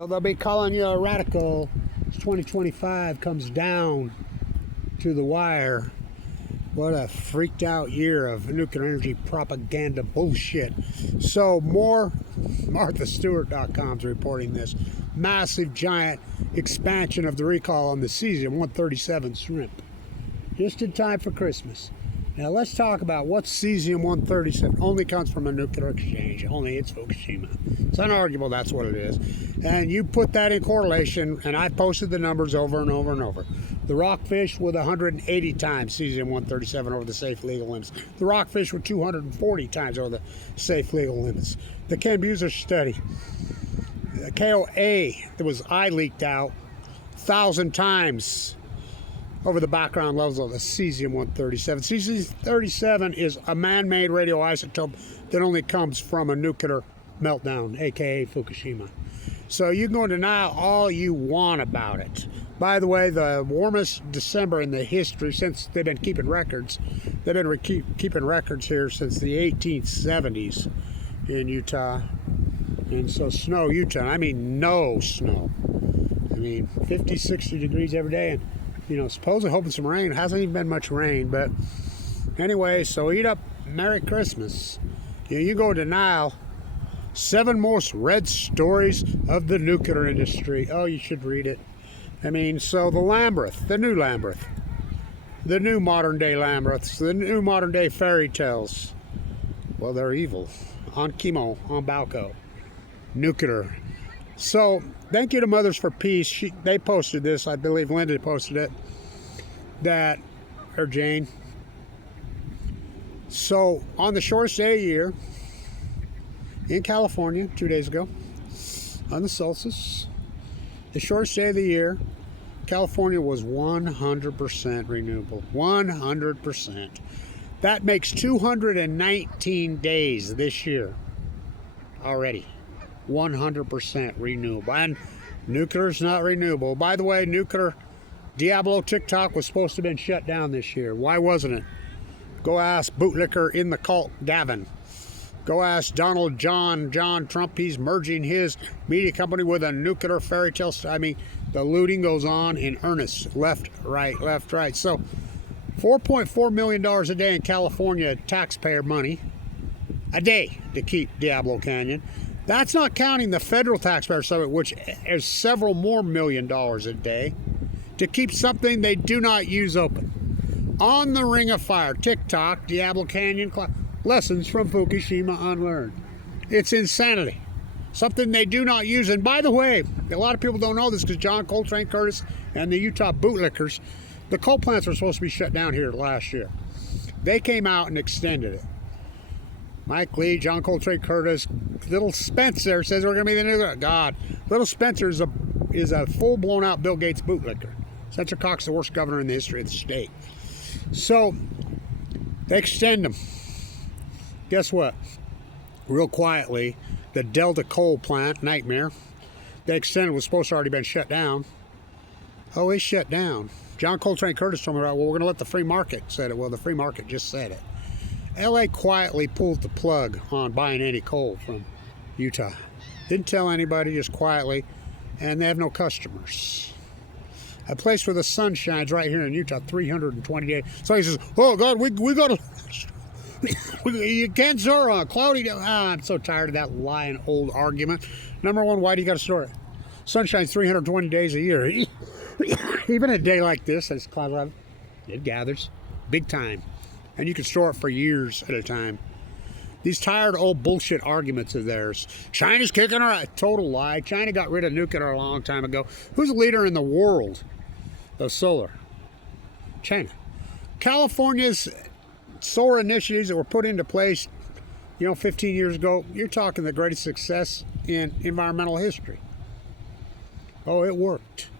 So they'll be calling you a radical. 2025 comes down to the wire. What a freaked out year of nuclear energy propaganda bullshit. So more MarthaStewart.com is reporting this massive giant expansion of the recall on the cesium-137 shrimp. Just in time for Christmas. Now let's talk about what cesium-137 only comes from a nuclear exchange. Only it's Fukushima. It's unarguable that's what it is. And you put that in correlation, and I've posted the numbers over and over and over. The rockfish with 180 times cesium-137 over the safe legal limits. The rockfish with 240 times over the safe legal limits. The Ken Buser study, KOA that was leaked out 1,000 times over the background levels of the cesium-137. Cesium-137 is a man-made radioisotope that only comes from a nuclear meltdown, aka Fukushima. So you can go in denial all you want about it. By the way, the warmest December in the history since they've been keeping records. They've been keeping records here since the 1870s in Utah. And so snow, Utah, I mean no snow. I mean 50, 60 degrees every day. And you know, supposedly hoping some rain. Hasn't even been much rain, but anyway, so eat up Merry Christmas. You go denial. 7 most read stories of the nuclear industry. Oh, you should read it. I mean, so the Lambeth, the new Lambeth, the new modern day Lambeths, the new modern day fairy tales. Well, they're evil. On chemo, on Balco. Nuclear. So, thank you to Mothers for Peace. They posted this, I believe Linda posted it, or Jane. So, on the shortest day of the year, in California, 2 days ago, on the solstice, the shortest day of the year, California was 100% renewable. 100%. That makes 219 days this year already. 100% renewable. And nuclear is not renewable. By the way, nuclear Diablo TikTok was supposed to have been shut down this year. Why wasn't it? Go ask bootlicker in the cult Gavin. Go ask Donald John Trump. He's merging his media company with a nuclear fairy tale. I mean, the looting goes on in earnest. Left, right. So, $4.4 million a day in California taxpayer money a day to keep Diablo Canyon. That's not counting the federal taxpayer summit, which is several more $1 million a day to keep something they do not use open. On the Ring of Fire, TikTok, Diablo Canyon, lessons from Fukushima unlearned. It's insanity. Something they do not use. And by the way, a lot of people don't know this because John Coltrane Curtis and the Utah bootlickers, the coal plants were supposed to be shut down here last year. They came out and extended it. Mike Lee, John Coltrane Curtis, Little Spencer says we're going to be the new God. Little Spencer is a full-blown out Bill Gates bootlicker. Spencer Cox, the worst governor in the history of the state. So they extend them. Guess what? Real quietly, the Delta coal plant, nightmare, they extended was supposed to already been shut down. Oh, it's shut down. John Coltrane Curtis told me about, well, we're going to let the free market said it. Well, the free market just said it. LA quietly pulled the plug on buying any coal from Utah. Didn't tell anybody, just quietly, and they have no customers. A place where the sun shines right here in Utah, 320 days. So he says, oh God, we got to, you can't store on a cloudy day. I'm so tired of that lying old argument. Number one, why do you got to store it? Sun shines 320 days a year. Even a day like this, as cloud, it gathers big time. And you can store it for years at a time. These tired old bullshit arguments of theirs. China's kicking our ass. Total lie. China got rid of nuclear a long time ago. Who's the leader in the world of solar? China. California's solar initiatives that were put into place, 15 years ago, you're talking the greatest success in environmental history. Oh, it worked.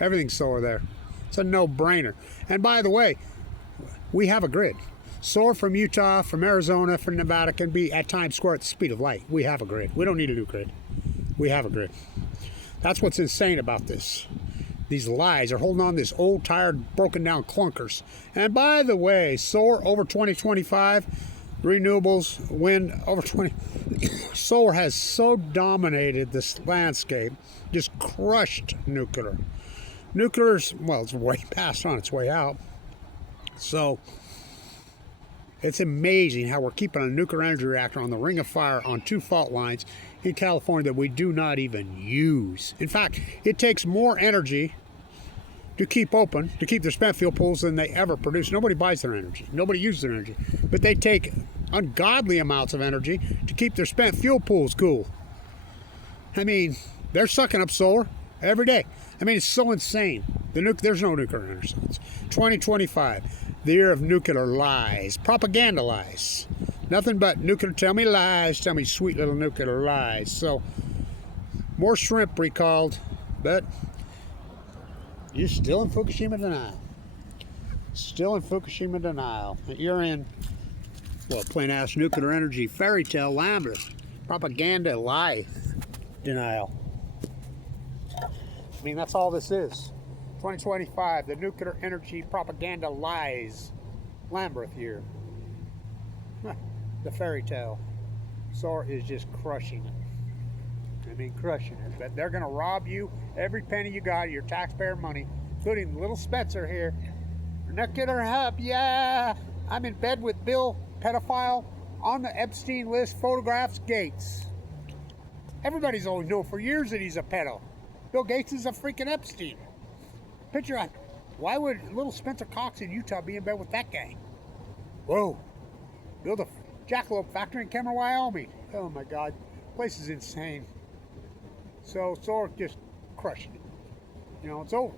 Everything's solar there. It's a no-brainer. And by the way, we have a grid. Solar from Utah, from Arizona, from Nevada can be at Times Square at the speed of light. We have a grid. We don't need a new grid. We have a grid. That's what's insane about this. These lies are holding on to this old, tired, broken down clunkers. And by the way, solar over 2025, renewables, wind, over 20. Solar has so dominated this landscape, just crushed nuclear. Nuclear's, well, it's way past on its way out. So it's amazing how we're keeping a nuclear energy reactor on the ring of fire on 2 fault lines in California that we do not even use. In fact, it takes more energy to keep open, to keep their spent fuel pools than they ever produce. Nobody buys their energy. Nobody uses their energy. But they take ungodly amounts of energy to keep their spent fuel pools cool. I mean, they're sucking up solar every day. I mean, it's so insane. There's no nuclear energy. 2025, the year of nuclear lies, propaganda lies. Nothing but nuclear, tell me lies, tell me sweet little nuclear lies. So, more shrimp recalled, but you're still in Fukushima denial. Still in Fukushima denial. You're in, well, plain ass nuclear energy fairy tale land, propaganda lie denial. I mean, that's all this is. 2025, the nuclear energy propaganda lies Lambert year. The fairy tale. Solar is just crushing it. I mean, crushing it. But they're going to rob you every penny you got of your taxpayer money, including little Spencer here. Nuclear hub, yeah. I'm in bed with Bill, pedophile, on the Epstein list, photographs Gates. Everybody's always known for years that he's a pedo. Bill Gates is a freaking Epstein. Picture on, why would little Spencer Cox in Utah be in bed with that guy? Whoa. Build a jackalope factory in Cameron, Wyoming. Oh my God. Place is insane. So solar just crushing it. You know, it's over.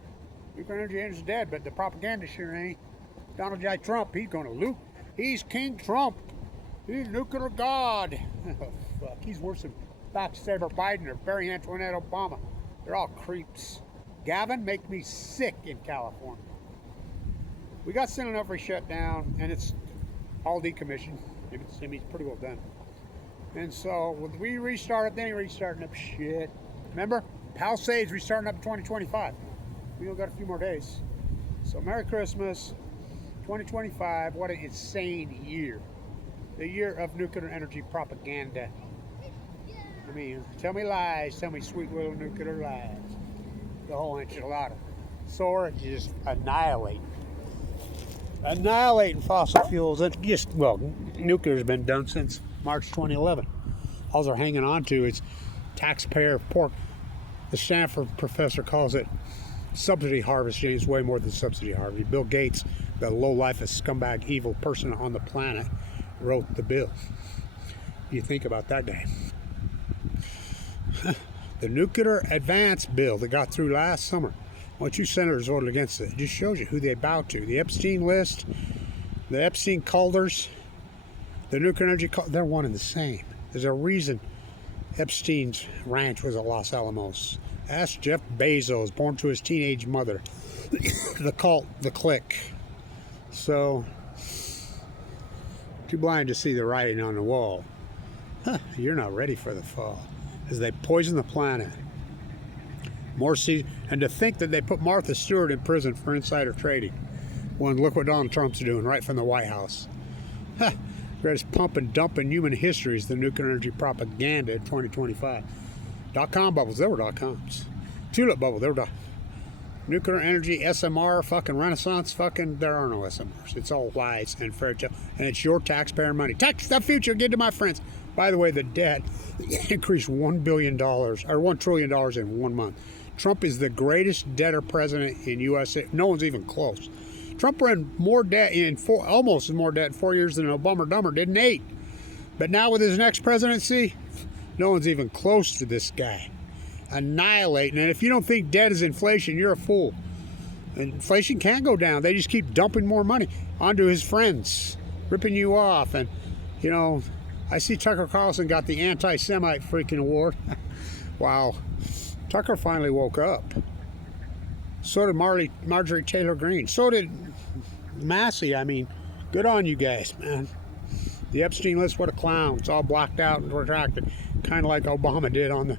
Nuclear energy is dead, but the propaganda sure ain't. Donald J. Trump, he's gonna loot. He's King Trump. He's nuclear god. Oh, fuck. He's worse than Backsaber Biden or Barry Antoinette Obama. They're all creeps. Gavin, make me sick in California. We got Senate Upper shut down, and it's all decommissioned. It's pretty well done. And so, when we restart it, then restarting up shit. Remember? Palisades restarting up in 2025. We only got a few more days. So, Merry Christmas. 2025, what an insane year. The year of nuclear energy propaganda. I mean, tell me lies, tell me sweet little nuclear lies. The whole enchilada. Solar just annihilating fossil fuels. And just, well, nuclear's been done since March 2011. All they're hanging on to is taxpayer pork. The Stanford professor calls it subsidy harvesting. It's way more than subsidy harvesting. Bill Gates, the low-lifest scumbag evil person on the planet, wrote the bill. You think about that guy. The nuclear advance bill that got through last summer, once you senators voted against it, just shows you who they bow to. The Epstein list, the Epstein culders, the nuclear energy, they're one and the same. There's a reason Epstein's ranch was at Los Alamos. Ask Jeff Bezos, born to his teenage mother. The cult, the clique. So, too blind to see the writing on the wall. You're not ready for the fall. As they poison the planet. And to think that they put Martha Stewart in prison for insider trading. When look what Donald Trump's doing right from the White House. Greatest pump and dump in human history is the nuclear energy propaganda in 2025. .com bubbles, there were .coms. Tulip bubble, there were nuclear energy, SMR, fucking Renaissance, fucking, there are no SMRs. It's all lies and fairy tale. And it's your taxpayer money. Tax the future, give to my friends. By the way, the debt increased $1 billion, or $1 trillion in 1 month. Trump is the greatest debtor president in U.S. No one's even close. Trump ran more debt almost as more debt in 4 years than Obama Dumber did in 8. But now with his next presidency, no one's even close to this guy. Annihilating. And if you don't think debt is inflation, you're a fool. Inflation can't go down. They just keep dumping more money onto his friends, ripping you off. And, you know, I see Tucker Carlson got the anti-Semite freaking award. Wow. Tucker finally woke up. So did Marjorie Taylor Greene. So did Massey. I mean, good on you guys, man. The Epstein list, what a clown. It's all blocked out and retracted. Kind of like Obama did on the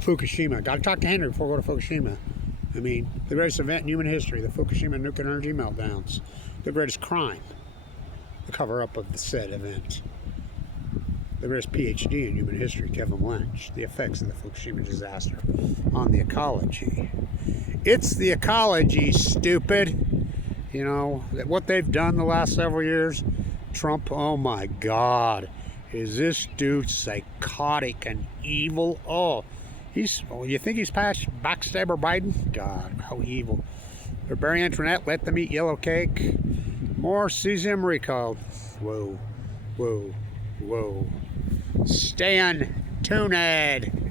Fukushima. Got to talk to Henry before I go to Fukushima. I mean, the greatest event in human history, the Fukushima nuclear energy meltdowns. The greatest crime. cover-up of the said event. There is PhD in human history, Kevin Lynch, the effects of the Fukushima disaster on the ecology. It's the ecology, stupid. You know, what they've done the last several years. Trump, oh my God. Is this dude psychotic and evil? Oh, you think he's past backstabber Biden? God, how evil. For Barry Antoinette, let them eat yellow cake. More cesium recalled. Whoa, whoa, whoa. Stay tuned.